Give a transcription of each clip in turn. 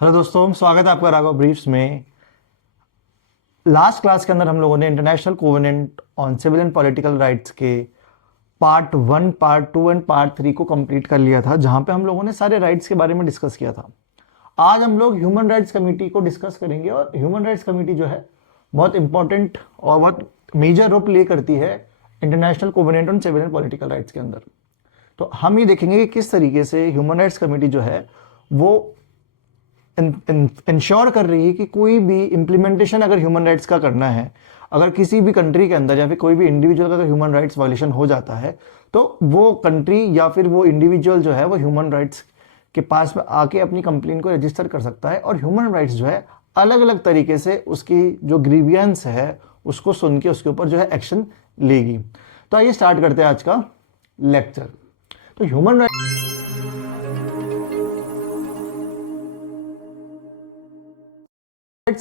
Hello दोस्तों, स्वागत है आपका राघव ब्रीफ्स में। लास्ट क्लास के अंदर हम लोगों ने international covenant on civil and political rights के पार्ट 1, पार्ट 2 एंड पार्ट 3 को कंप्लीट कर लिया था, जहां पे हम लोगों ने सारे राइट्स के बारे में डिस्कस किया था। आज हम लोग ह्यूमन राइट्स कमेटी को डिस्कस करेंगे और ह्यूमन राइट्स कमेटी जो है बहुत इंपॉर्टेंट और बहुत मेजर रोल प्ले करती है international covenant on civil and political rights के अंदर। तो हम ये देखेंगे कि किस तरीके से ह्यूमन राइट्स कमेटी जो है वो इंश्योर कर रही है कि कोई भी इम्प्लीमेंटेशन अगर ह्यूमन राइट्स का करना है, अगर किसी भी कंट्री के अंदर या फिर कोई भी इंडिविजुअल का अगर ह्यूमन राइट्स वायलेशन हो जाता है, तो वो कंट्री या फिर वो इंडिविजुअल जो है वो ह्यूमन राइट्स के पास में आके अपनी कंप्लेन को रजिस्टर कर सकता है और ह्यूमन राइट्स जो है अलग अलग तरीके से उसकी जो ग्रीवियंस है उसको सुन के उसके ऊपर जो है एक्शन लेगी। तो आइए स्टार्ट करते हैं आज का लेक्चर। तो ह्यूमन राइट्स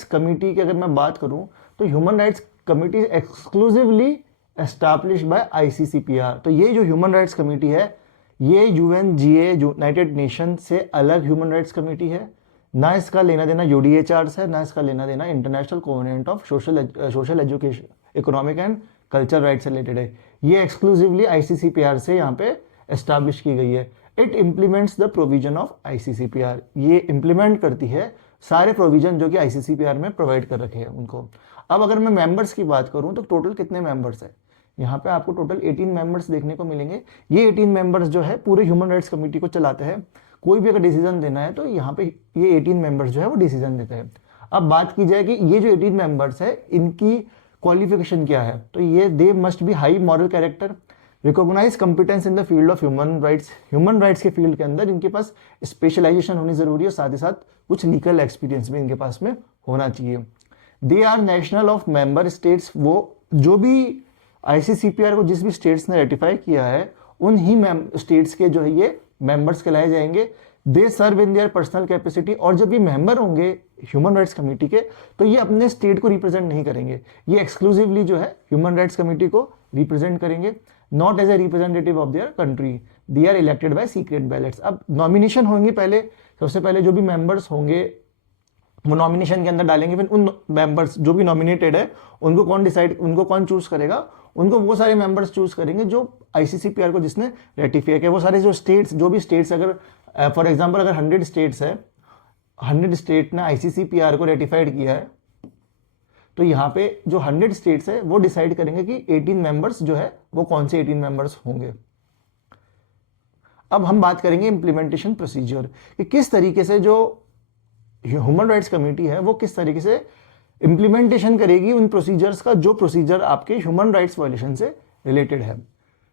कमेटी की अगर मैं बात करूं तो human rights committee exclusively established by ICCPR. तो ये जो ह्यूमन राइट्स कमेटी है ये यूएनजीए यूनाइटेड नेशन से अलग ह्यूमन राइट्स कमेटी है। ना इसका लेना देना यूडीएचआर से, ना इसका लेना देना international covenant of social education economic and culture rights से रिलेटेड है। ये एक्सक्लूसिवली आईसीसीपीआर से यहाँ पे एस्टैब्लिश की गई है। It implements the provision of ICCPR. ये इम्प्लीमेंट करती है सारे प्रोविजन जो कि आईसीसीपीआर में प्रोवाइड कर रखे हैं उनको। अब अगर मैं मेंबर्स की बात करूं तो टोटल कितने मेंबर्स है, यहाँ पे आपको टोटल 18 मेंबर्स देखने को मिलेंगे। ये 18 मेंबर्स जो है पूरे ह्यूमन राइट्स कमेटी को चलाते हैं। कोई भी अगर डिसीजन देना है तो यहाँ पे ये 18 मेंबर्स जो है वो डिसीजन देते हैं। अब बात की जाए कि ये जो 18 मेंबर्स है इनकी क्वालिफिकेशन क्या है, तो ये they must be high moral character, recognise competence in the field of human rights. Human rights के फील्ड के अंदर इनके पास स्पेशलाइजेशन होनी जरूरी है, साथ ही साथ कुछ लीगल एक्सपीरियंस भी इनके पास में होना चाहिए। They are national of member states. वो जो भी आईसीसीपीआर को जिस भी स्टेट्स ने रेटिफाई किया है उन ही स्टेट्स के जो है ये मेंबर्स कहलाए जाएंगे। दे सर्व इन देयर पर्सनल कैपेसिटी। और जब ये मेंबर होंगे ह्यूमन राइट्स कमेटी के तो ये अपने स्टेट को रिप्रेजेंट नहीं करेंगे, ये एक्सक्लूसिवली जो है ह्यूमन राइट्स कमेटी को रिप्रेजेंट करेंगे, not as a representative of their country. They are elected by secret ballots. अब नॉमिनेशन होंगे, पहले सबसे पहले जो भी मेंबर्स होंगे वो नॉमिनेशन के अंदर डालेंगे, फिर उन मेंबर्स जो भी नॉमिनेटेड है उनको कौन चूज करेगा, उनको वो सारे मेंबर्स चूज करेंगे जो आईसीसीपीआर को जिसने रेटिफाई किया। वो सारे जो भी स्टेट्स अगर फॉर एग्जांपल अगर 100 स्टेट्स है, 100 स्टेट ने आईसीसीपीआर को रेटिफाइड किया है, तो यहाँ पे जो 100 स्टेट्स है वो डिसाइड करेंगे कि 18 मेंबर्स जो है वो कौन से 18 मेंबर्स होंगे। अब हम बात करेंगे इंप्लीमेंटेशन प्रोसीजर कि किस तरीके से जो ह्यूमन राइट्स कमेटी है वो किस तरीके से इंप्लीमेंटेशन करेगी उन प्रोसीजर्स का जो प्रोसीजर आपके ह्यूमन राइट्स वायलेशन से रिलेटेड है।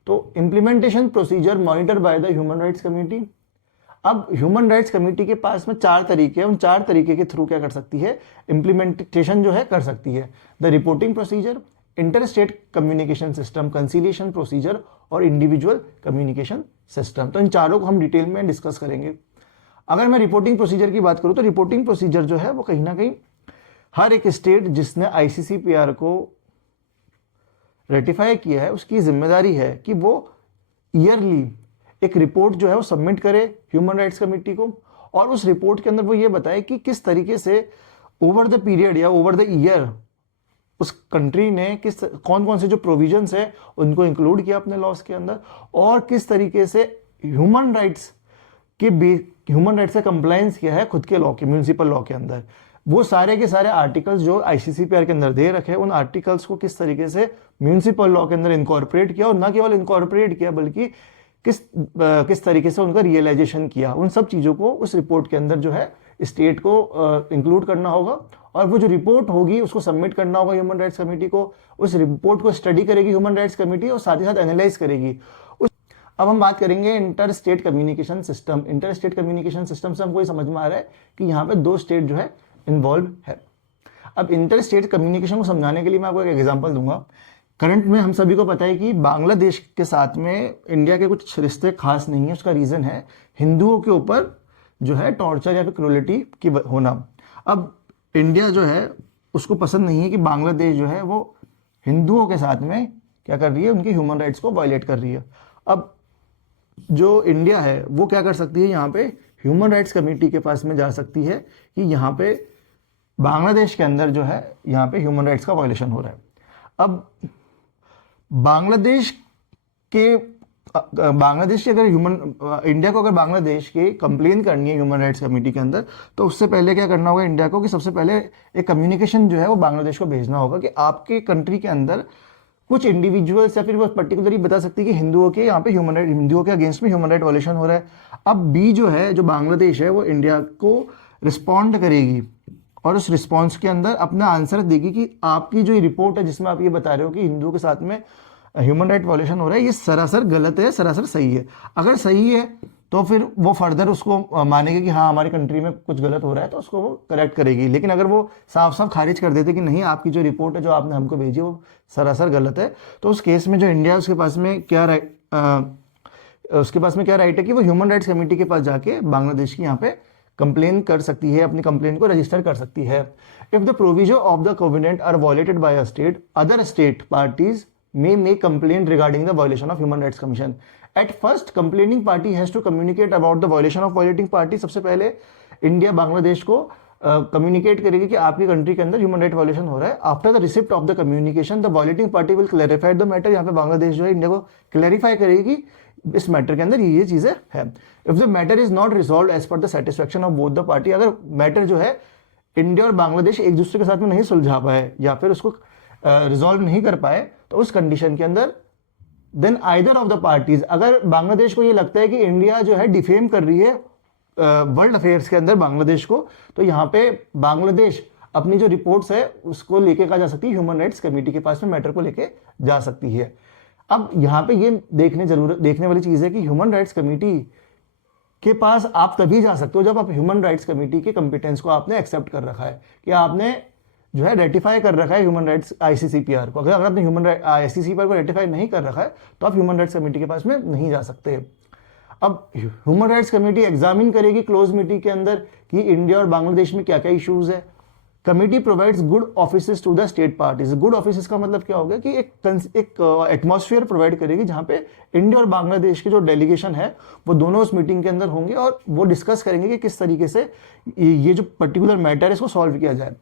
तो implementation procedure monitor by the human rights committee. अब ह्यूमन राइट्स कमेटी के पास में 4 तरीके हैं, उन 4 तरीके के थ्रू क्या कर सकती है, इंप्लीमेंटेशन जो है कर सकती है। The reporting procedure, inter state communication system, conciliation procedure और इंडिविजुअल कम्युनिकेशन सिस्टम। तो इन चारों को हम डिटेल में डिस्कस करेंगे। अगर मैं रिपोर्टिंग प्रोसीजर की बात करूं तो रिपोर्टिंग प्रोसीजर जो है वो कहीं ना कहीं हर एक स्टेट जिसने आईसीसीपीआर को रेटिफाई किया है उसकी जिम्मेदारी है कि वो ईयरली एक रिपोर्ट जो है वो सबमिट करे ह्यूमन राइट्स कमेटी को, और उस रिपोर्ट के अंदर वो ये बताए कि किस तरीके से ओवर द पीरियड या ओवर द ईयर उस कंट्री ने कौन कौन से जो प्रोविजंस है उनको इंक्लूड किया अपने लॉस के अंदर, और किस तरीके से ह्यूमन राइट्स से कंप्लायंस किया है खुद के लॉ के, म्यूनिसिपल लॉ के अंदर। वो सारे के सारे आर्टिकल्स जो आईसीसीपीआर के अंदर दे रखे उन आर्टिकल्स को किस तरीके से म्यूनिसिपल लॉ के अंदर इनकॉर्पोरेट किया, और न केवल इनकॉर्पोरेट किया बल्कि किस तरीके से उनका रियलाइजेशन किया, उन सब चीजों को उस रिपोर्ट के अंदर जो है स्टेट को इंक्लूड करना होगा। और वो जो रिपोर्ट होगी उसको सबमिट करना होगा ह्यूमन राइट्स कमेटी को। उस रिपोर्ट को स्टडी करेगी ह्यूमन राइट्स कमेटी और साथ ही साथ एनालाइज करेगी। अब हम बात करेंगे inter state communication system. Inter state communication system से हमको ये समझ में आ रहा है कि यहाँ पे 2 स्टेट जो है इन्वॉल्व है। अब इंटर स्टेट कम्युनिकेशन को समझाने के लिए मैं आपको एक एग्जांपल दूंगा। करंट में हम सभी को पता है कि बांग्लादेश के साथ में इंडिया के कुछ रिश्ते खास नहीं है। उसका रीजन है हिंदुओं के ऊपर जो है टॉर्चर या फिर क्रूरलिटी की होना। अब इंडिया जो है उसको पसंद नहीं है कि बांग्लादेश जो है वो हिंदुओं के साथ में क्या कर रही है, उनकी ह्यूमन राइट्स को वायलेट कर रही है। अब जो इंडिया है वो क्या कर सकती है यहाँ पे ह्यूमन राइट्स कमेटी के पास में जा सकती है कि यहाँ पे बांग्लादेश के अंदर जो है यहाँ पे ह्यूमन राइट्स का वायलेशन हो रहा है। अब बांग्लादेश के अगर इंडिया को अगर बांग्लादेश के कंप्लेन करनी है ह्यूमन राइट्स कमेटी के अंदर, तो उससे पहले क्या करना होगा इंडिया को कि सबसे पहले एक कम्युनिकेशन जो है वो बांग्लादेश को भेजना होगा कि आपके कंट्री के अंदर कुछ इंडिविजुअल्स या फिर वो पर्टिकुलरली बता सकती है कि हिंदुओं के यहाँ पे हिंदुओं के अगेंस्ट में ह्यूमन राइट वायलेशन हो रहा है। अब बी जो है, जो बांग्लादेश है, वो इंडिया को रिस्पॉन्ड करेगी और उस रिस्पॉन्स के अंदर अपना आंसर देगी कि आपकी जो रिपोर्ट है जिसमें आप ये बता रहे हो कि हिंदुओं के साथ में ह्यूमन राइट वायलेशन हो रहा है, ये सरासर गलत है, सरासर सही है। अगर सही है तो फिर वो फर्दर उसको मानेगी कि हाँ हमारी कंट्री में कुछ गलत हो रहा है, तो उसको वो करेक्ट करेगी। लेकिन अगर वो साफ साफ खारिज कर देते कि नहीं, आपकी जो रिपोर्ट है जो आपने हमको भेजी वो सरासर गलत है, तो उस केस में जो इंडिया उसके पास में क्या राइट है कि वो ह्यूमन राइट्स कमेटी के पास जाके बांग्लादेश की यहाँ पे कंप्लेन कर सकती है, अपनी कंप्लेन को रजिस्टर कर सकती है। If the provision of the covenant are violated by a state, other state parties may make complaint regarding the violation of human rights commission. At first, complaining party has to communicate about the violation of violating party. सबसे पहले India Bangladesh को communicate करेगी कि आपकी country के अंदर human right violation हो रहा है। After the receipt of the communication, the violating party will clarify the matter. यहाँ पे बांग्लादेश जो है इंडिया को क्लैरिफाई करेगी इस मैटर के अंदर ये चीजें है। If the matter is not resolve as per the satisfaction of both the party, अगर मैटर जो है इंडिया और बांग्लादेश एक दूसरे के साथ में नहीं सुलझा पाए या फिर उसको रिजॉल्व नहीं कर पाए, तो उस कंडीशन के अंदर then either of the parties, अगर बांग्लादेश को ये लगता है कि इंडिया जो है डिफेम कर रही है वर्ल्ड अफेयर्स के अंदर बांग्लादेश को, तो यहाँ पे बांग्लादेश अपनी जो रिपोर्ट्स है उसको लेके कहा जा सकती है ह्यूमन राइट्स कमेटी के पास में, मैटर को लेके जा सकती है। अब यहाँ पे ये देखने वाली चीज है कि ह्यूमन राइट्स कमेटी के पास आप तभी जा सकते हो जब आप ह्यूमन राइट्स कमेटी के कंपिटेंस को आपने एक्सेप्ट कर रखा है, कि आपने जो है रेटिफाई कर रखा है ह्यूमन राइट्स आईसीसीपीआर को। अगर आपने ह्यूमन राइट आईसीसीपीआर को रेटिफाई नहीं कर रखा है तो आप ह्यूमन राइट्स कमेटी के पास में नहीं जा सकते। अब ह्यूमन राइट्स कमेटी एग्जामिन करेगी क्लोज मीटिंग के अंदर कि इंडिया और बांग्लादेश में क्या क्या इश्यूज है। Committee provides good offices to the state parties. Good offices का मतलब क्या होगा कि एक एटमॉस्फेयर प्रोवाइड करेगी जहां पे इंडिया और बांग्लादेश के जो डेलीगेशन है वो दोनों उस मीटिंग के अंदर होंगे और वो डिस्कस करेंगे कि किस तरीके से ये जो पर्टिकुलर मैटर है इसको सॉल्व किया जाए,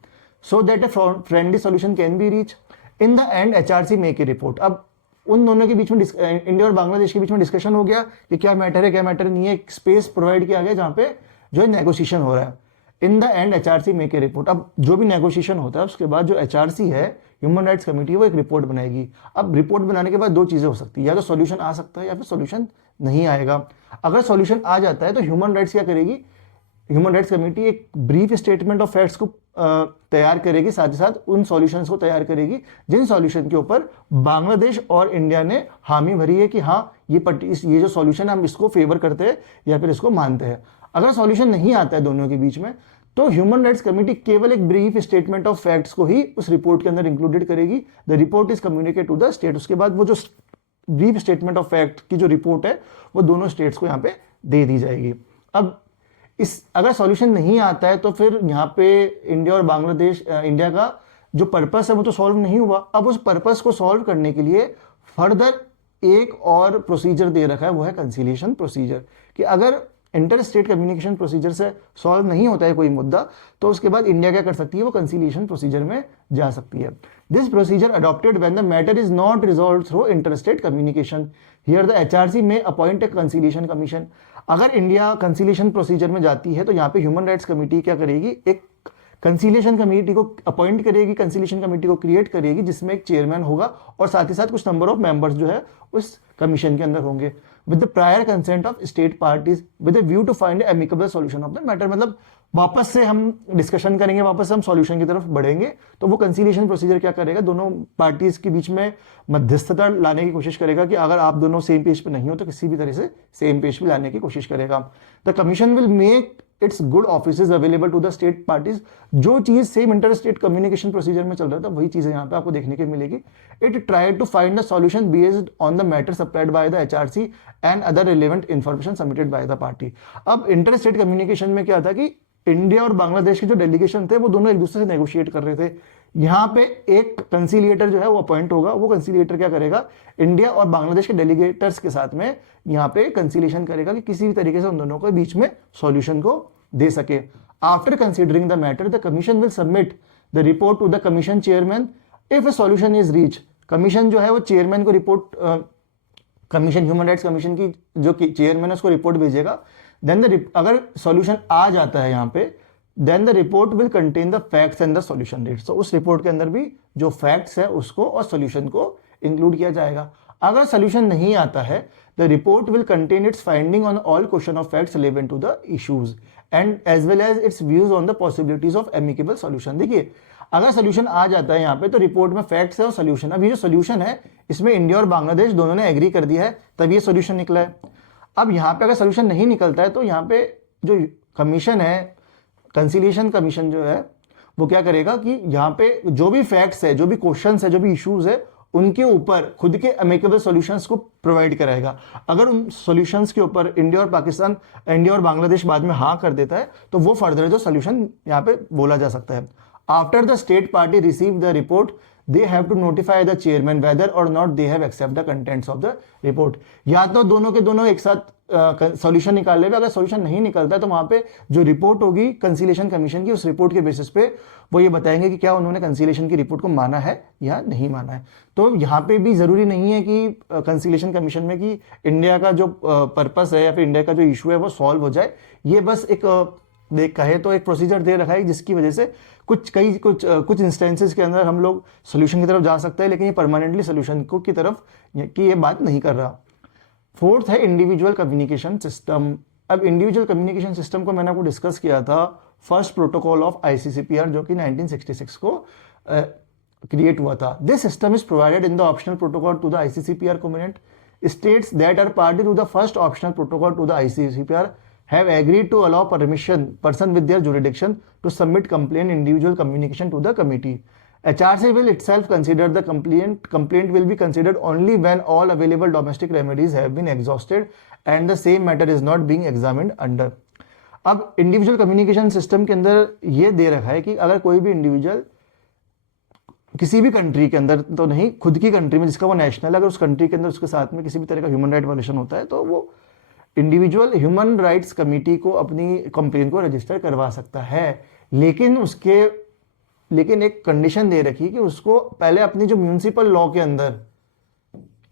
so that a friendly solution can be reached. In the end, HRC make a report. अब उन दोनों के बीच में इंडिया और बांग्लादेश के बीच में डिस्कशन हो गया कि क्या मैटर है क्या मैटर नहीं है, एक स्पेस प्रोवाइड किया गया जहाँ पे जो है नेगोशिएशन हो रहा है। In the end HRC make a report. अब जो भी नेगोशिएशन होता है उसके बाद जो HRC है ह्यूमन राइट्स कमेटी, वो एक रिपोर्ट बनाएगी। अब रिपोर्ट बनाने के बाद दो चीजें हो सकती है, या तो सॉल्यूशन आ सकता है या फिर सॉल्यूशन नहीं आएगा। अगर सॉल्यूशन आ जाता है तो ह्यूमन राइट्स क्या करेगी, ह्यूमन राइट्स कमेटी एक ब्रीफ स्टेटमेंट ऑफ फैक्ट्स को तैयार करेगी, साथ ही साथ उन सॉल्यूशंस को तैयार करेगी जिन सॉल्यूशन के ऊपर बांग्लादेश और इंडिया ने हामी भरी है कि हाँ ये जो सॉल्यूशन है हम इसको फेवर करते हैं या फिर इसको मानते हैं। अगर सॉल्यूशन नहीं आता है दोनों के बीच में तो ह्यूमन राइट्स कमेटी केवल एक ब्रीफ स्टेटमेंट ऑफ फैक्ट्स को ही उस रिपोर्ट के अंदर इंक्लूडेड करेगी। The report is communicate to the state. उसके बाद वो जो ब्रीफ स्टेटमेंट ऑफ फैक्ट की जो रिपोर्ट है वो दोनों स्टेट्स को यहाँ पे दे दी जाएगी। अब अगर सॉल्यूशन नहीं आता है तो फिर यहाँ पे इंडिया और बांग्लादेश इंडिया का जो पर्पस है वो तो सॉल्व नहीं हुआ। अब उस पर्पस को सॉल्व करने के लिए फर्दर एक और प्रोसीजर दे रखा है, वो है कंसीलिएशन प्रोसीजर, कि अगर इंटर स्टेट कम्युनिकेशन प्रोसीजर से सॉल्व नहीं होता है कोई मुद्दा तो उसके बाद इंडिया क्या कर सकती है, वो कंसीलिएशन प्रोसीजर में जा सकती है। This procedure adopted when the matter is not resolve through enter state communication. Here the HRC में अपॉइंट ए कंसीलिएशन कमीशन। अगर इंडिया कंसीलिएशन प्रोसीजर में जाती है तो यहाँ पे ह्यूमन राइट्स कमेटी क्या करेगी, एक कंसीलिएशन कमेटी को अपॉइंट करेगी, कंसीलिएशन कमेटी को क्रिएट करेगी जिसमें एक चेयरमैन होगा और साथ ही साथ कुछ नंबर ऑफ मेंबर्स जो है उस कमीशन के अंदर होंगे with the prior consent of state parties with view to find amicable solution of the matter. मतलब वापस से हम डिस्कशन करेंगे, वापस से हम सॉल्यूशन की तरफ बढ़ेंगे। तो वो कंसीलिएशन प्रोसीजर क्या करेगा, दोनों पार्टीज के बीच में मध्यस्थता लाने की कोशिश करेगा कि अगर आप दोनों सेम पेज पे नहीं हो तो किसी भी तरह से सेम पेज पे लाने की कोशिश करेगा। The commission will make its good offices available to the state parties. जो चीज same inter state communication procedure में चल रहा था वही चीजें यहाँ पे आपको देखने को मिलेगी। It try to find the solution based on the matter supplied by the HRC and other relevant information submitted by the party. अब इंटर स्टेट कम्युनिकेशन में क्या था कि इंडिया और बांग्लादेश के जो डेलीगेशन थे वो दोनों एक दूसरे से नेगोशिएट कर रहे थे। यहाँ पे एक कंसीलिएटर जो है वो अपॉइंट होगा। वो कंसीलिएटर क्या करेगा, इंडिया और बांग्लादेश के डेलीगेटर्स के साथ में यहाँ पे कंसीलिएशन करेगा कि किसी भी तरीके से उन दोनों के बीच में सॉल्यूशन को दे सके। After considering the matter the commission will submit the report to the commission chairman if a solution is reach. Commission जो है वो चेयरमैन को report, commission human rights commission की जो चेयरमैन है उसको रिपोर्ट भेजेगा। देन अगर सॉल्यूशन आ जाता है यहाँ पे, then the report will contain the facts and the solution rates. तो उस रिपोर्ट के अंदर भी जो फैक्ट्स है उसको और सॉल्यूशन को इंक्लूड किया जाएगा। अगर सॉल्यूशन नहीं आता है, the report will contain its finding on all question of facts relevant to the issues and as well as its views on the possibilities of amicable solution. देखिए, अगर सोल्यूशन आ जाता है यहाँ पे तो रिपोर्ट में फैक्ट्स है और सोल्यूशन। अब ये जो सोल्यूशन है इसमें इंडिया और बांग्लादेश दोनों ने एग्री कर दिया है, तब ये सोल्यूशन निकला है। अब यहाँ पे अगर सोल्यूशन नहीं निकलता है तो यहाँ पे जो कमीशन है, कंसिलिएशन कमीशन जो है वो क्या करेगा कि यहाँ पे जो भी फैक्ट्स है, जो भी क्वेश्चंस है, जो भी इश्यूज है, उनके ऊपर खुद के अमेकेबल सॉल्यूशंस को प्रोवाइड कराएगा। अगर उन सॉल्यूशंस के ऊपर इंडिया और पाकिस्तान, इंडिया और बांग्लादेश बाद में हाँ कर देता है तो वो फर्दर जो सॉल्यूशन यहाँ पे बोला जा सकता है। After the state party receive the report they have to notify the chairman whether or not they have accept the contents of the report। या तो दोनों के दोनों एक साथ सॉल्यूशन निकाल लेंगे। अगर सॉल्यूशन नहीं निकलता है तो वहां पे जो रिपोर्ट होगी कंसीलिएशन कमीशन की, उस रिपोर्ट के बेसिस पे वो ये बताएंगे कि क्या उन्होंने कंसीलिएशन की रिपोर्ट को माना है या नहीं माना है। तो यहाँ पे भी जरूरी नहीं है कि कंसीलिएशन कमीशन में कि इंडिया का जो पर्पस है या फिर इंडिया का जो इशू है वो सॉल्व हो जाए। ये बस एक देख कहे तो एक प्रोसीजर दे रखा है जिसकी वजह से कुछ इंस्टेंसेस के अंदर हम लोग सोल्यूशन की तरफ जा सकते हैं, लेकिन ये परमानेंटली सोल्यूशन को की तरफ की ये बात नहीं कर रहा। फोर्थ है इंडिविजुअल कम्युनिकेशन सिस्टम। अब इंडिविजुअल कम्युनिकेशन सिस्टम को मैंने आपको डिस्कस किया था फर्स्ट प्रोटोकॉल ऑफ आईसीसीपीआर जो कि 1966 को क्रिएट हुआ था। This system is provided in the optional protocol to the ICCPR community states that are party to the first optional protocol to the ICCPR have agreed to allow person with their jurisdiction to submit complaint individual communication to the committee. HRC will itself consider the complaint will be considered only when all available domestic remedies have been exhausted and the same matter is not being examined under। अब individual communication system के अंदर ये दे रखा है कि अगर कोई भी इंडिविजुअल किसी भी कंट्री के अंदर तो नहीं, खुद की कंट्री में जिसका वो नेशनल, अगर उस कंट्री के अंदर उसके साथ में किसी भी तरह का ह्यूमन राइट वायलेशन होता है तो वो इंडिविजुअल ह्यूमन राइट्स कमेटी को अपनी कंप्लेन को रजिस्टर करवा सकता है। लेकिन एक कंडीशन दे रखी कि उसको पहले अपनी जो म्यूनिसिपल लॉ के अंदर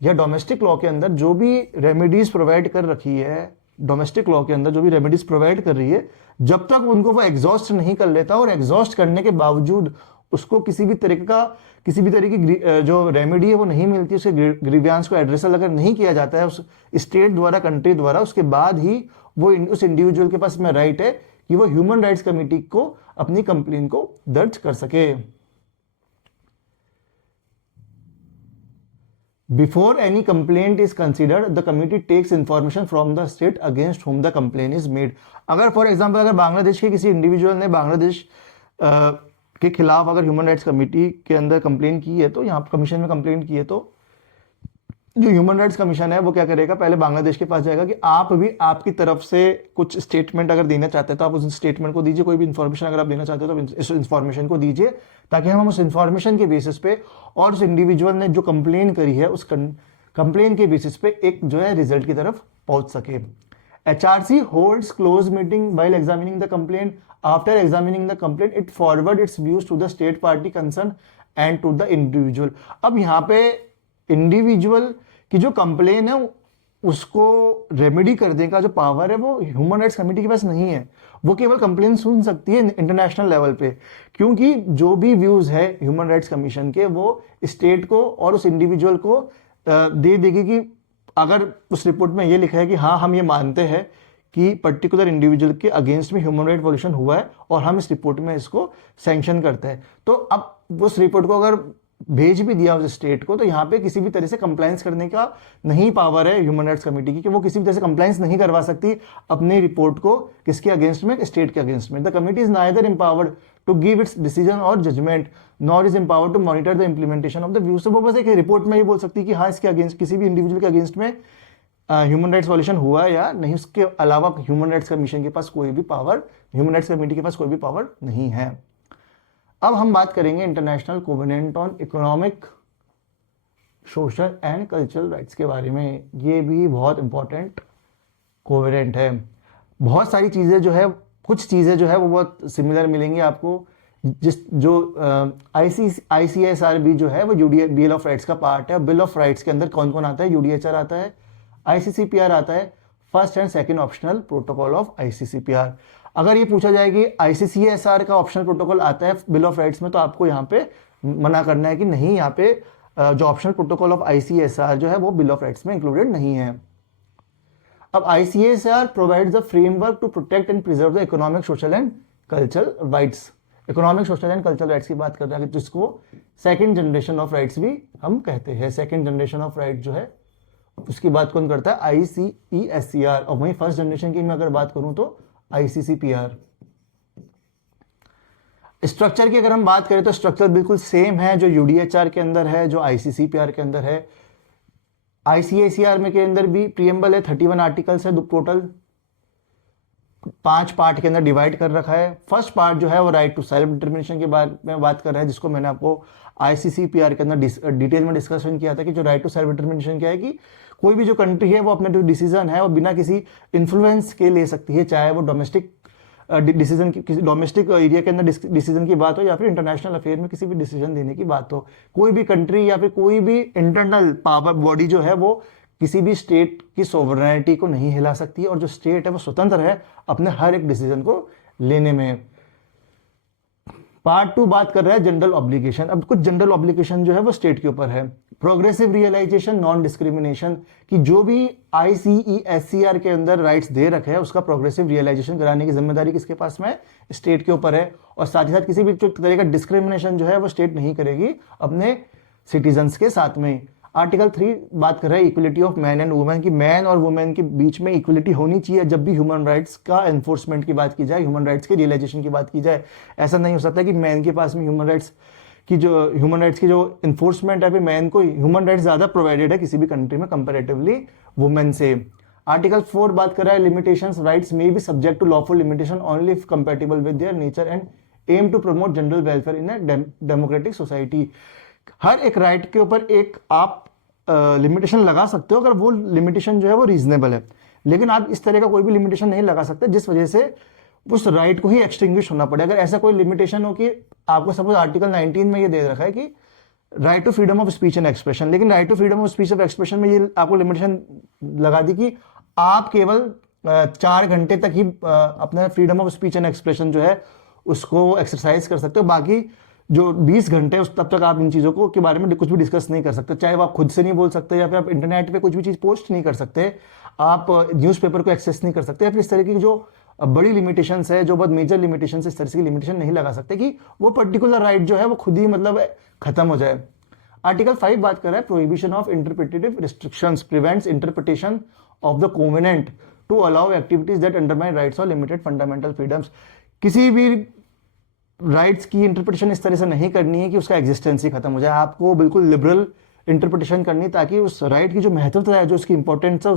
या डोमेस्टिक लॉ के अंदर जो भी रेमेडीज प्रोवाइड कर रखी है, डोमेस्टिक लॉ के अंदर जो भी रेमेडीज प्रोवाइड कर रही है, जब तक उनको वो एग्जॉस्ट नहीं कर लेता और एग्जॉस्ट करने के बावजूद उसको किसी भी तरह की जो रेमेडी है वो नहीं मिलती, उसके ग्रीवियांस को एड्रेसल अगर नहीं किया जाता है उस स्टेट द्वारा, कंट्री द्वारा, उसके बाद ही वो उस इंडिविजुअल के पास में राइट है कि वो ह्यूमन राइट्स कमेटी को अपनी कंप्लेन को दर्ज कर सके। Before any complaint is considered the committee takes information from the state against whom the complain is made. अगर फॉर एग्जाम्पल अगर बांग्लादेश के किसी इंडिविजुअल ने बांग्लादेश के खिलाफ अगर ह्यूमन राइट्स कमेटी के अंदर कंप्लेन की है, तो यहाँ कमीशन में कंप्लेन की है, तो जो ह्यूमन राइट्स कमीशन है वो क्या करेगा, पहले बांग्लादेश के पास जाएगा कि आप भी आपकी तरफ से कुछ स्टेटमेंट अगर देना चाहते हैं तो आप उस स्टेटमेंट को दीजिए, कोई भी इन्फॉर्मेशन अगर आप देना चाहते हो तो इस इन्फॉर्मेशन को दीजिए, ताकि हम उस इन्फॉर्मेशन के बेसिस पे और उस इंडिविजुअल ने जो कंप्लेन करी है उस कंप्लेन के बेसिस पे एक जो है रिजल्ट की तरफ पहुंच सके। HRC holds closed meeting while examining the complaint. After examining the complaint, it forward its views to the state party concerned and to the individual। अब यहाँ पे इंडिविजुअल की जो कंप्लेन है उसको रेमेडी करने का जो पावर है वो ह्यूमन राइट्स कमेटी के पास नहीं है। वो केवल कंप्लेन सुन सकती है इंटरनेशनल लेवल पे, क्योंकि जो भी व्यूज है ह्यूमन राइट्स कमीशन के वो स्टेट को और उस इंडिविजुअल को दे देगी कि अगर उस रिपोर्ट में ये लिखा है कि हाँ हम ये मानते हैं कि पर्टिकुलर इंडिविजुअल के अगेंस्ट में ह्यूमन राइट वायलेशन हुआ है और हम इस रिपोर्ट में इसको सैंक्शन करते हैं, तो अब उस रिपोर्ट को अगर भेज भी दिया उस स्टेट को, तो यहाँ पे किसी भी तरह से कंप्लायंस करने का नहीं पावर है ह्यूमन राइट्स कमेटी की, कि वो किसी भी तरह से कंप्लायंस नहीं करवा सकती अपनी रिपोर्ट को किसके अगेंस्ट में, स्टेट के अगेंस्ट में। The committee is neither empowered to give its decision और judgment nor is empowered to monitor the implementation of the views. तो वो बस एक रिपोर्ट में ये बोल सकती है कि हाँ इसके अगेंस्ट किसी भी इंडिविजुअल के अगेंस्ट में ह्यूमन राइट्स वायलेशन हुआ है या नहीं, उसके अलावा ह्यूमन राइट्स कमीशन के पास कोई भी पावर, ह्यूमन राइट्स कमेटी के पास कोई भी पावर नहीं है। अब हम बात करेंगे international covenant on economic, social and cultural rights के बारे में। ये भी बहुत इंपॉर्टेंट कोवेनेंट है। बहुत सारी चीज़ें जो है, कुछ चीज़ें जो है वो बहुत सिमिलर मिलेंगी आपको। जिस जो ICSR भी जो है वो बिल ऑफ राइट्स का पार्ट है। बिल ऑफ राइट्स के अंदर कौन कौन आता है? UDHR आता है, ICCPR आता है, first and second optional protocol of ICCPR। अगर ये पूछा जाए कि ICCSR का ऑप्शनल प्रोटोकॉल आता है बिल ऑफ राइट्स में, तो आपको यहाँ पे मना करना है कि नहीं, यहाँ पे जो ऑप्शनल प्रोटोकॉल ऑफ ICSR जो है वो बिल ऑफ राइट्स में इंक्लूडेड नहीं है। अब ICSR provides the framework to protect and preserve the economic, social and cultural rights. Economic, social and cultural rights की बात कर रहे हैं, जिसको सेकंड जनरेशन ऑफ राइट्स भी हम कहते हैं। सेकंड जनरेशन ऑफ राइट जो है उसकी बात कौन करता है? ICESCR। और वहीं फर्स्ट जनरेशन की मैं अगर बात करूं तो ICCPR। स्ट्रक्चर की अगर हम बात करें तो स्ट्रक्चर बिल्कुल सेम है जो UDHR के अंदर है, जो ICCPR के अंदर है। ICACR में के अंदर भी प्रीएम्बल है, 31 आर्टिकल्स है, टोटल 5 पार्ट के अंदर डिवाइड कर रखा है। फर्स्ट पार्ट जो है वो राइट टू सेल्फ डिटर्मिनेशन के बारे में बात कर रहा है, जिसको मैंने आपको ICCPR के अंदर डिटेल में डिस्कशन किया था कि जो राइट टू सेल्फ डिटर्मिनेशन क्या है कि कोई भी जो कंट्री है वो अपना जो डिसीजन है वो बिना किसी इन्फ्लुएंस के ले सकती है, चाहे वो डोमेस्टिक डिसीजन किसी डोमेस्टिक एरिया के अंदर डिसीजन की बात हो या फिर इंटरनेशनल अफेयर में किसी भी डिसीजन देने की बात हो। कोई भी कंट्री या फिर कोई भी इंटरनल पावर बॉडी जो है वो किसी भी स्टेट की सोवरेनिटी को नहीं हिला सकती है, और जो स्टेट है वो स्वतंत्र है अपने हर एक डिसीजन को लेने में। पार्ट 2 बात कर रहा है जनरल ऑब्लिगेशन। अब कुछ जनरल ऑब्लिगेशन जो है वो स्टेट के ऊपर है। प्रोग्रेसिव रियलाइजेशन, नॉन डिस्क्रिमिनेशन, कि जो भी ICESCR के अंदर राइट्स दे रखे हैं उसका प्रोग्रेसिव रियलाइजेशन कराने की जिम्मेदारी किसके पास में है? स्टेट के ऊपर है। और साथ ही साथ किसी भी तरह का डिस्क्रिमिनेशन जो है वो स्टेट नहीं करेगी अपने सिटीजन्स के साथ में। आर्टिकल 3 बात कर रहा है equality of man and women, की मैन और वुमेन के बीच में इक्वलिटी होनी चाहिए जब भी ह्यूमन राइट्स का एनफोर्समेंट की बात की जाए, ह्यूमन राइट्स के रियलाइजेशन की बात की जाए। ऐसा नहीं हो सकता कि मैन के पास में ह्यूमन राइट्स की जो इन्फोर्समेंट है, फिर मैन को ह्यूमन राइट्स ज़्यादा प्रोवाइडेड है किसी भी कंट्री में कंपेरेटिवली वुमेन से। आर्टिकल 4 बात कर रहा है limitations, rights may be subject to lawful limitation only if compatible with their nature and aim to promote general welfare in a democratic society. हर एक राइट के ऊपर एक आप लिमिटेशन लगा सकते हो अगर वो लिमिटेशन जो है वो रीजनेबल है, लेकिन आप इस तरह का कोई भी लिमिटेशन नहीं लगा सकते जिस वजह से उस राइट को ही एक्सटिंग्विश होना पड़े। अगर ऐसा कोई लिमिटेशन हो कि आपको सपोज आर्टिकल 19 में ये दे रखा है कि right to freedom of speech and expression, लेकिन right to freedom of speech of expression में ये आपको लिमिटेशन लगा दी कि आप केवल 4 घंटे तक ही अपना freedom of speech and expression जो है उसको एक्सरसाइज कर सकते हो, बाकी जो 20 घंटे उस तब तक आप इन चीज़ों को के बारे में कुछ भी डिस्कस नहीं कर सकते। चाहे वो आप खुद से नहीं बोल सकते या फिर आप इंटरनेट पे कुछ भी चीज़ पोस्ट नहीं कर सकते, आप न्यूज़पेपर को एक्सेस नहीं कर सकते, या फिर इस तरह की जो बड़ी लिमिटेशंस है, जो बहुत मेजर लिमिटेशंस, इस तरह की लिमिटेशन नहीं लगा सकते कि वो पर्टिकुलर राइट जो है वो खुद ही मतलब खत्म हो जाए। आर्टिकल 5 बात कर रहा है prohibition of interpretative restrictions prevents interpretation of the covenant to allow activities that undermine rights और लिमिटेड फंडामेंटल फ्रीडम्स। किसी भी राइट्स की इंटरप्रिटेशन इस तरह से नहीं करनी है कि उसका एग्जिस्टेंस ही खत्म हो जाए। आपको बिल्कुल लिबरल इंटरप्रिटेशन करनी ताकि उस राइट की जो महत्वता है, जो उसकी इंपॉर्टेंस है,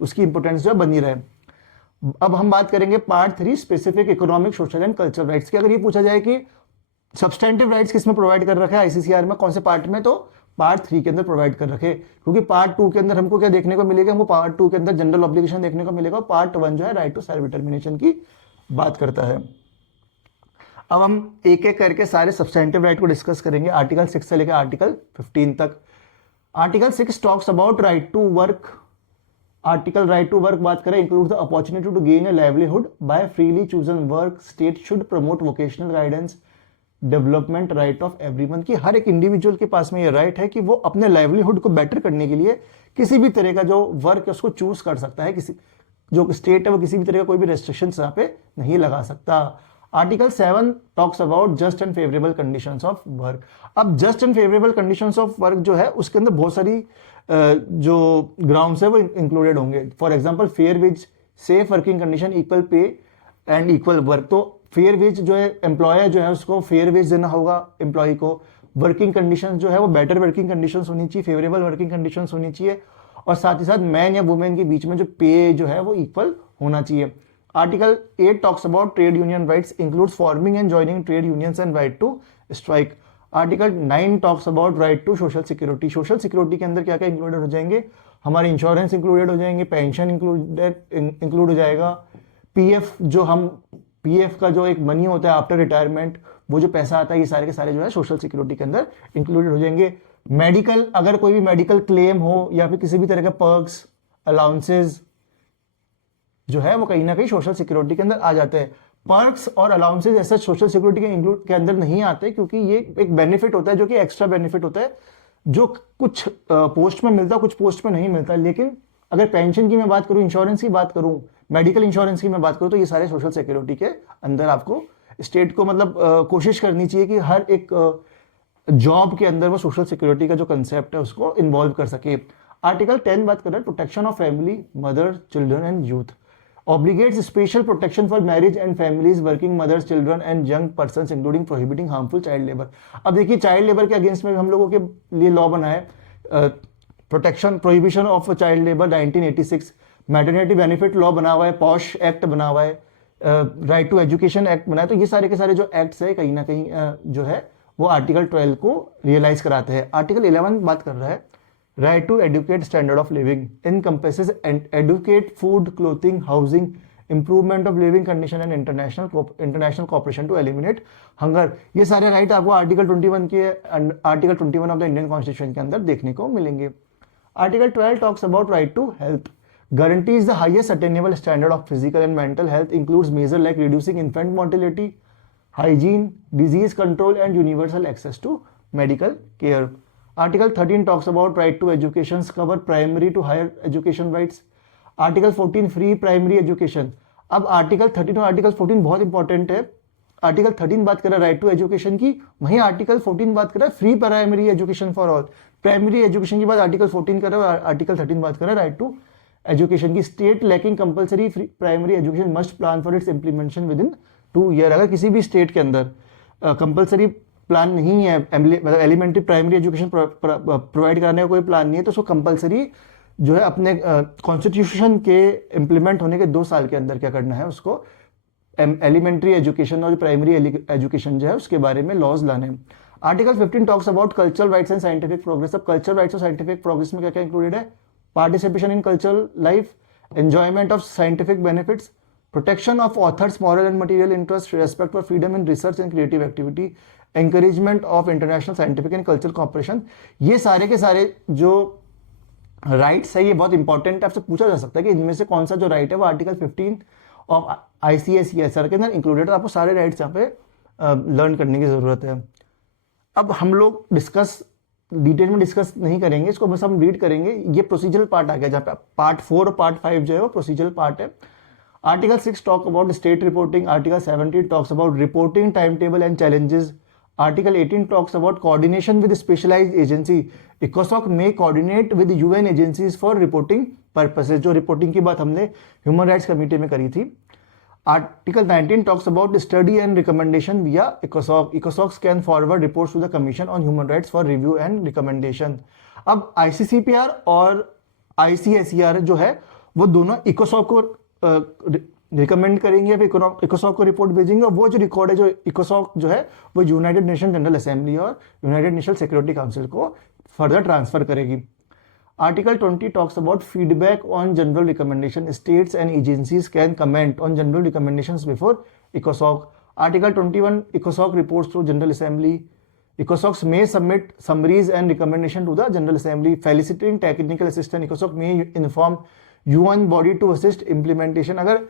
उसकी इंपॉर्टेंस जो है बनी रहे। अब हम बात करेंगे part 3 specific economic, social and cultural rights की। अगर ये पूछा जाए कि सब्सटेंटिव राइट्स किसमें प्रोवाइड कर रखा है ICCR में, कौन से पार्ट में, तो पार्ट 3 के अंदर प्रोवाइड कर रखे, क्योंकि पार्ट 2 के अंदर हमको क्या देखने को मिलेगा, हमको पार्ट 2 के अंदर जनरल ऑब्लिगेशन देखने को मिलेगा, पार्ट 1 जो है राइट टू सेल्फ डिटर्मिनेशन की बात करता है। अब हम एक एक करके सारे सब्सटेंटिव राइट को डिस्कस करेंगे, आर्टिकल 6 से लेकर आर्टिकल 15 तक। Article 6 talks about right to work. Article right to work बात करें include the opportunity to gain a livelihood by freely chosen work. State should promote vocational guidance development right of everyone, की हर एक individual के पास में ये right है कि वो अपने लाइवलीहुड को बेटर करने के लिए किसी भी तरह का जो वर्क है उसको चूज कर सकता है। किसी जो स्टेट है वो किसी भी तरह का कोई भी रेस्ट्रिक्शन यहाँ पे नहीं लगा सकता। Article 7 talks about just and favourable conditions of work. अब just and favourable conditions of work जो है उसके अंदर बहुत सारी जो ग्राउंड्स है वो इंक्लूडेड होंगे। For example fair wage, safe working condition, equal pay and equal work. तो फेयर वेज जो है एम्प्लॉयर जो है उसको फेयर वेज देना होगा एम्प्लॉय को। वर्किंग कंडीशन जो है वो बेटर वर्किंग कंडीशन होनी चाहिए, फेवरेबल वर्किंग कंडीशन होनी चाहिए, और साथ ही साथ मैन या वुमेन के बीच में जो पे जो है वो इक्वल होना चाहिए। Article 8 talks about trade union rights, includes forming and joining trade unions and right to strike. Article 9 talks about right to social security. Social security के अंदर क्या क्या इंक्लूडेड हो जाएंगे, हमारे इंश्योरेंस इंक्लूडेड हो जाएंगे, पेंशन इंक्लूड हो जाएगा, पीएफ जो हम पीएफ का जो एक मनी होता है आफ्टर रिटायरमेंट, वो जो पैसा आता है, ये सारे के सारे जो है सोशल सिक्योरिटी के अंदर इंक्लूडेड हो जाएंगे। मेडिकल, अगर कोई भी मेडिकल क्लेम हो या फिर किसी भी तरह का पर्क्स अलाउंसेज जो है वो कहीं ना कहीं सोशल सिक्योरिटी के अंदर आ जाते हैं। पर्क्स और अलाउंसेज ऐसा सोशल सिक्योरिटी के इंक्लूड के अंदर नहीं आते, क्योंकि ये एक बेनिफिट होता है जो कि एक्स्ट्रा बेनिफिट होता है, जो कुछ पोस्ट में मिलता है, कुछ पोस्ट में नहीं मिलता। लेकिन अगर पेंशन की मैं बात करूं, इंश्योरेंस की बात करूं, मेडिकल इंश्योरेंस की मैं बात करूं, तो ये सारे सोशल सिक्योरिटी के अंदर आपको स्टेट को मतलब कोशिश करनी चाहिए कि हर एक जॉब के अंदर वो सोशल सिक्योरिटी का जो कंसेप्ट है उसको इन्वॉल्व कर सके। आर्टिकल 10 बात कर रहा है protection of family, mother, children and youth. Obligates special protection for marriage and families, working mothers, children and young persons, including prohibiting harmful child labor। अब देखिए चाइल्ड लेबर के अगेंस्ट में हम लोगों के लिए लॉ बना है, protection prohibition of child labour 1986, maternity benefit law बना हुआ है, पॉश एक्ट बना हुआ है, राइट टू एजुकेशन एक्ट बना है। तो ये सारे के सारे जो एक्ट्स है कहीं ना कहीं जो है वो आर्टिकल 12 को रियलाइज कराते हैं। आर्टिकल 11 बात कर रहा है right to educate standard of living, encompasses and educate food, clothing, housing, improvement of living condition and international cooperation to eliminate hunger। ये सारे राइट आपको आर्टिकल 21 के article 21 of the Indian constitution के अंदर देखने को मिलेंगे। Article 12 talks about right to health, guarantees the highest attainable standard of physical and mental health, includes measures like reducing infant mortality, hygiene, disease control and universal access to medical care। Article 13 talks about right to education, cover primary to higher education rights। Article 14 free primary education। अब Article 13 और Article 14 बहुत important है। Article 13 बात कर रहा है right to education की, वहीं Article 14 बात कर रहा है free primary education for all. Primary education की बात Article 14 कर रहा है और Article 13 बात कर रहा है राइट टू एजुकेशन की। State lacking compulsory primary education must plan for its implementation with in 2 year. अगर किसी भी स्टेट के अंदर कंपलसरी प्लान नहीं है, मतलब एलिमेंट्री प्राइमरी एजुकेशन प्रोवाइड कराने का कोई प्लान नहीं है, तो उसको कंपलसरी जो है अपने कॉन्स्टिट्यूशन के इम्प्लीमेंट होने के 2 साल के अंदर क्या करना है, उसको एलिमेंट्री एजुकेशन और प्राइमरी एजुकेशन जो है उसके बारे में लॉज लाने हैं। Article 15 talks about cultural rights and scientific progress. अब कल्चरल राइट्स और साइंटिफिक प्रोग्रेस में क्या क्या इंक्लूडेड है, participation in cultural life, enjoyment of scientific benefits, protection of authors moral and material interest, respect for freedom in research and creative activity, encouragement of international scientific and cultural cooperation. ये सारे के सारे जो rights है ये बहुत important है। आपसे पूछा जा सकता है कि इनमें से कौन सा जो राइट है वो आर्टिकल 15 ऑफ ICSER के अंदर इंक्लूडेड है। आपको सारे राइट्स यहाँ पे लर्न करने की जरूरत है। अब हम लोग डिटेल में डिस्कस नहीं करेंगे, इसको बस हम रीड करेंगे। ये प्रोसीजरल पार्ट आ गया, जहाँ पे पार्ट 4 और पार्ट 5 जो है वो प्रोसीजरल पार्ट है। Article 6 talk about state reporting. Article 17 talks about reporting timetable and challenges. Article 18 talks about coordination with specialized agency. ECOSOC may coordinate with UN agencies for reporting purposes। जो reporting की बात हमने human rights committee में करी थी। Article 19 talks about study and recommendation via ECOSOC. ECOSOC can forward reports to the Commission on Human Rights for review and recommendation। अब ICCPR और ICSER जो है वो दोनों ECOSOC को रिकमेंड करेंगे या फिर इकोसॉक को रिपोर्ट भेजेंगे, और वो जो रिकॉर्ड है जो इकोसॉक जो है वो यूनाइटेड नेशन जनरल असेंबली और यूनाइटेड नेशन सिक्योरिटी काउंसिल को फर्दर ट्रांसफर करेगी। Article 20 talks about feedback on general recommendation. States and agencies can comment on general recommendations before इकोसॉक। Article 21 इकोसॉक reports to general assembly. इकोसॉक्स may submit summaries and recommendation to the general assembly, facilitating technical assistance। इकोसॉक may inform UN body to assist implementation. अगर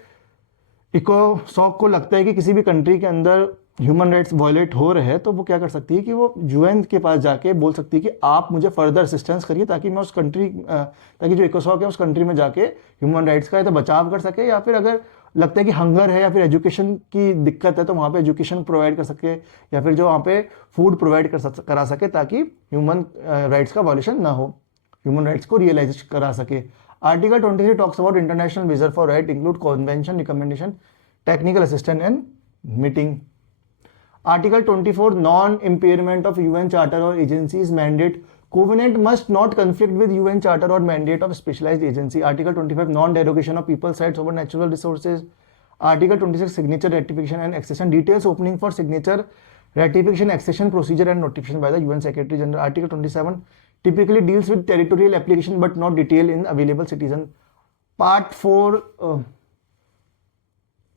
इकोसॉक को लगता है कि किसी भी country के अंदर ह्यूमन राइट्स वायलेट हो रहे हैं, तो वो क्या कर सकती है कि वो UN के पास जाके बोल सकती है कि आप मुझे फर्दर असिस्टेंस करिए, ताकि मैं उस कंट्री ताकि जो इकोसॉक है उस कंट्री में जाके ह्यूमन राइट्स का तो बचाव कर सके, या फिर अगर लगता है कि हंगर है या फिर एजुकेशन की दिक्कत है तो वहाँ पे एजुकेशन प्रोवाइड कर सके, या फिर जो वहाँ पे फूड प्रोवाइड करा सके, ताकि ह्यूमन राइट्स का वायलेशन ना हो, ह्यूमन राइट्स को रियलाइज करा सके। Article 23 talks about international measure for right, include convention, recommendation, technical assistance and meeting। Article 24 non-impairment of UN charter or agencies mandate। Covenant must not conflict with UN charter or mandate of specialized agency। Article 25 non-derogation of people's rights over natural resources। Article 26 signature ratification and accession। Details opening for signature ratification, accession procedure and notification by the UN Secretary General. Article 27 typically deals with territorial application but not detail in available citizen. Part 4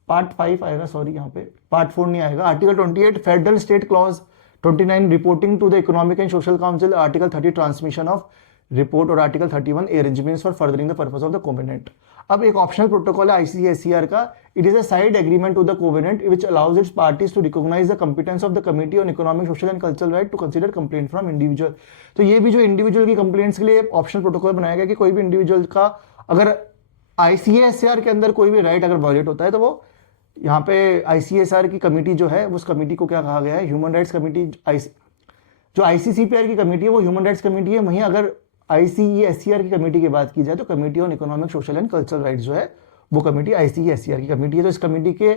part 5 आएगा, sorry यहाँ पे part 4 नहीं आएगा. Article 28 federal state clause, 29 reporting to the Economic and Social Council, article 30 transmission of report और article 31 arrangements for furthering the purpose of the covenant. अब एक optional protocol है ICCSCR का. It is a side agreement to the covenant which allows its parties to recognise the competence of the committee on economic social and cultural right to consider complaint from individual. तो ये भी जो individual की complaints के लिए optional protocol बनाया गया कि कोई भी इंडिविजुअल का अगर ICCSCR के अंदर कोई भी राइट अगर वायलेट होता है तो वो यहाँ पे ICSR की कमेटी जो है उस कमेटी को क्या कहा गया है, ह्यूमन राइट्स कमेटी. जो ICCPR की कमेटी है वो ह्यूमन राइट्स कमेटी है. वहीं अगर ICESCR की कमेटी की बात की जाए तो committee on economic social and cultural rights जो है वो कमेटी ICESCR की कमेटी है. तो इस कमेटी के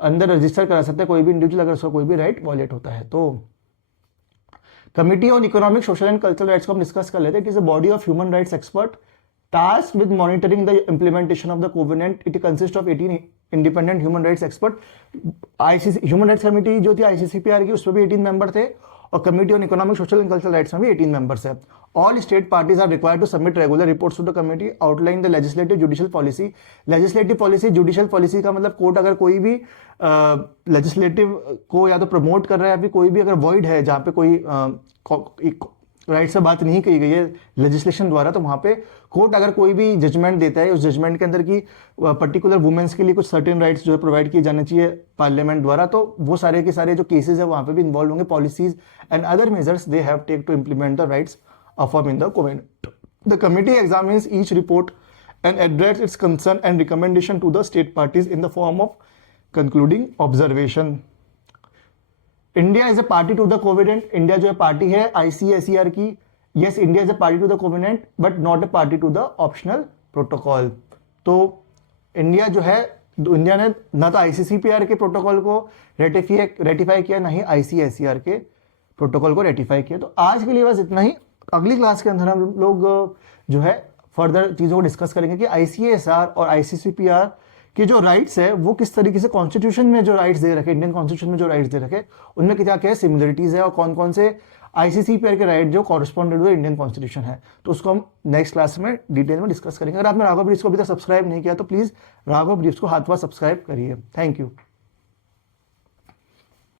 अंदर रजिस्टर करा सकता है कोई भी इंडिविजुअल अगर उसका कोई भी राइट वायलेट होता है. तो committee on economic social and cultural rights को हम डिस्कस कर लेते हैं. It is a body of human rights expert tasked with monitoring the implementation of the covenant. It consists of 18 independent human rights expert. ICC human rights committee जो थी ICCPR की उसमें भी 18 मेंबर थे और committee on economic social and cultural rights में भी 18 members है. All state parties are required to submit regular reports to the committee outline the legislative judicial policy. Legislative policy, judicial policy का मतलब कोर्ट अगर कोई भी लेजिस्लेटिव को या तो प्रमोट कर रहा है या फिर कोई भी अगर वॉइड है जहाँ पे कोई राइट से बात नहीं कही गई है लेजिस्लेशन द्वारा, तो वहाँ पे कोर्ट अगर कोई भी जजमेंट देता है उस जजमेंट के अंदर की पर्टिकुलर वुमेन्स के लिए कुछ सर्टेन राइट्स जो है प्रोवाइड किए जाने चाहिए पार्लियामेंट द्वारा, तो वो सारे के सारे जो केसेस है वहाँ पे भी इन्वॉल्व होंगे. Policies and other measures they have take to implement the rights affirm in the covenant. The committee examines each report and address its concern and recommendation to the state parties in the form of concluding observation. India is a party to the covenant. India जो है party है ICSCR की. Yes, India is a party to the covenant but not a party to the optional protocol. तो India जो है, India ने ना तो ICCPR के प्रोटोकॉल को रेटिफाई किया, ना ही ICSCR के प्रोटोकॉल को रेटिफाई किया. तो आज के लिए बस इतना ही. अगली क्लास के अंदर हम लोग जो है फर्दर चीज़ों को डिस्कस करेंगे कि ICSR और ICCPR कि जो राइट्स है वो किस तरीके से कॉन्स्टिट्यूशन में जो राइट्स दे रखे, इंडियन कॉन्स्टिट्यूशन में जो राइट्स दे रखे, उनमें क्या क्या सिमिलरिटीज है और कौन कौन से ICCPR के राइट जो कॉरस्पॉन्डेड हुए इंडियन कॉन्स्टिट्यूशन है. तो उसको हम नेक्स्ट क्लास में डिटेल में डिस्कस करेंगे. अगर आपने राघव ब्रीफ्स को अभी तक सब्सक्राइब नहीं किया तो प्लीज़ राघव ब्रीफ्स को हाथ सब्सक्राइब करिए. Thank you.